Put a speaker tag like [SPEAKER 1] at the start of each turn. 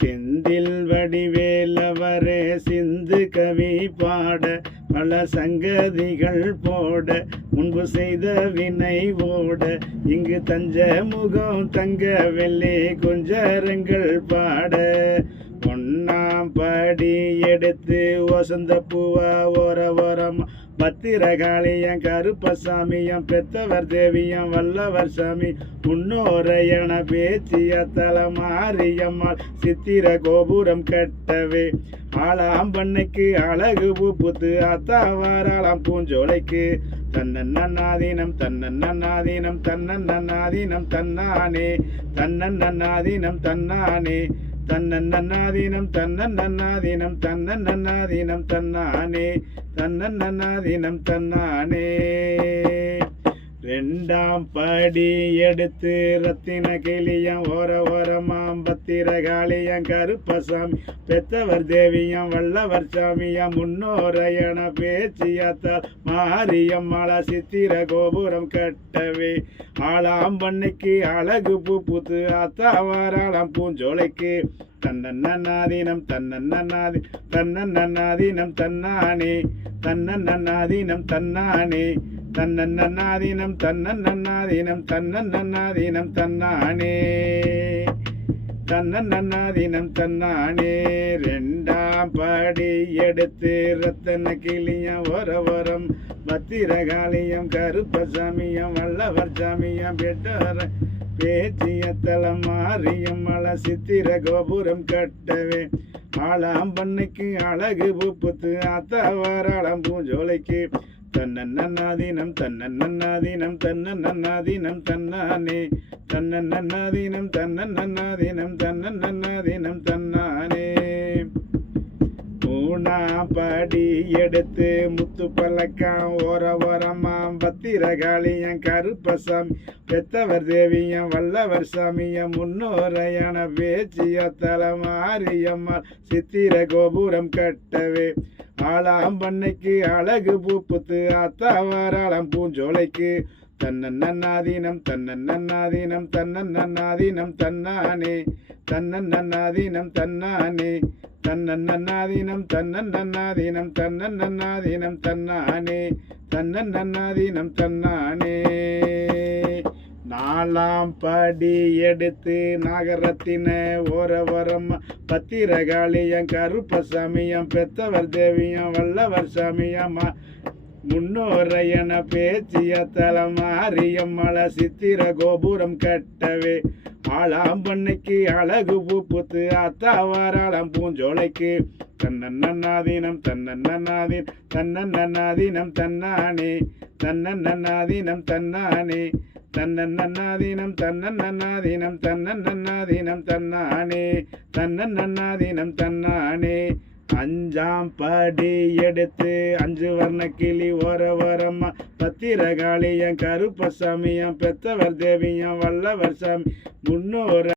[SPEAKER 1] செந்தில் வடிவேலவரே சிந்து கவி பாட பல சங்கதிகள் போட முன்பு செய்த வினை ஓட. இங்கு தஞ்ச முகம் தங்க வெள்ளி கொஞ்சரங்கள் பாட. பொன்னாம் படி எடுத்து வசந்த பூவா ஓர ஓரமா பத்திரகாளியம் கருப்பசாமியம் பெத்தவர் தேவியம் வல்லவர் சாமி. முன்னோரையன பேச்சிய தலமாரியம்மாள் சித்திர கோபுரம் கட்டவே. ஆளாம் பண்ணைக்கு அழகு பூப்புத்து அத்தாவாராளாம் பூஞ்சோலைக்கு. தன்னன் நன்னாதீனம் தன்னன் நன்னாதீனம் தன்னன். நன்னாதீனம் தன்னானே. தன்னன் நன்னாதீனம் தன்னன் நன்னாதீனம் தன்னன் நன்னாதீனம் தன்னானே தன்னன் நன்னாதீனம் தன்னானே. ரெண்டாம் படி எடுத்து ரத்தின கிளியம் ஓர ஓரமாம் பத்திரகாளியம் கருப்பசாமி பெத்தவர் தேவியம் வல்லவர் சாமியம் முன்னோரையன பேச்சியத்தால் மாரியம்மாளா சித்திர கோபுரம் கட்டவே ஆளாம் பண்ணைக்கு அழகு பூ பூத்து அத்தாவாராளாம் பூஞ்சோலைக்கு தன்னன்னாதீனம் தன்னன்னாதி தன்னன்னாதீனம் தன்னானே தன்னன்னாதீனம் தன்னானே தன்னன்னாதீனம் தன்னன்னாதீனம் தன்னன்னாதீனம் தன்னானே. தன்னன்னாதீனம் தன்னானே. ரெண்டாம் படி எடுத்து ரத்தன கிளியம் ஒரு வரம் பத்திரகாளியம் கருப்பசாமியம் வல்லவர் சாமியம் பெற்றோர பேச்சிய தலம் மாறியும் மல சித்திர கோபுரம் கட்டவே. ஆளாம் பண்ணைக்கு அழகு பூப்புத்து அத்தாவாராளம் பூஞ்சோலைக்கு தன்னன்னாதீனம் தன்னன்னாதீனம் தன்னன்னாதீனம் தன்னானே. தன்னன்னாதீனம் தன்னன்னாதீனம் தன்னன்னாதீனம் தன்னானே. மூணா படி எடுத்து முத்து பழக்கம் ஓர ஓரமாம் பத்திரகாளியம் கருப்பசாமி பெத்தவர் தேவியம் வல்லவர் சாமியம் முன்னோரையான பேச்சிய தலமாரியம்மாள் சித்திர கோபுரம் கட்டவே. ஆளாம் பண்ணைக்கு அழகு பூப்புத்து அத்தாவாராளம் பூஞ்சோலைக்கு. தன்னன் நன்னாதீனம் தன்னன் நன்னாதீனம் தன்னன். நன்னாதீனம் தன்னானே. தன்னன் நன்னாதீனம் தன்னானே தன்னன். நன்னாதீனம் தன்னன் நன்னாதீனம் தன்னன் நன்னாதீனம் தன்னானே தன்னன் நன்னாதீனம் தன்னானே. நாலாம் படி எடுத்து நாகரத்தின ஓர வரம் பத்திரகாளியம் கருப்பசாமியம் பெத்தவர் தேவியம் வல்லவர் சாமியம் முன்னோரையன பேச்சிய தலமாரியம் மல சித்திர கோபுரம் கட்டவே. ஆளாம்பண்ணைக்கு அழகு பூப்புத்து அத்தாவாராளம் பூஞ்சோலைக்கு. தன்னன் தன்னன்னாதீன் தன்னன் தன்னானே. தன்னன்னாதீனம் தன்னானே. தன்னன் தன்னன்னாதீனம் தன்னன்னாதீனம் தன்னன் தன்னன் தன்னானே. தன்னன்னாதீனம் தன்னானே அஞ்சாம் படி எடுத்து அஞ்சு வர்ண கிளி ஓர ஓரம்மா பத்திரகாளியம் கருப்பசாமியம் பெத்தவர் தேவியம் வல்லவர் சாமி. முன்னோர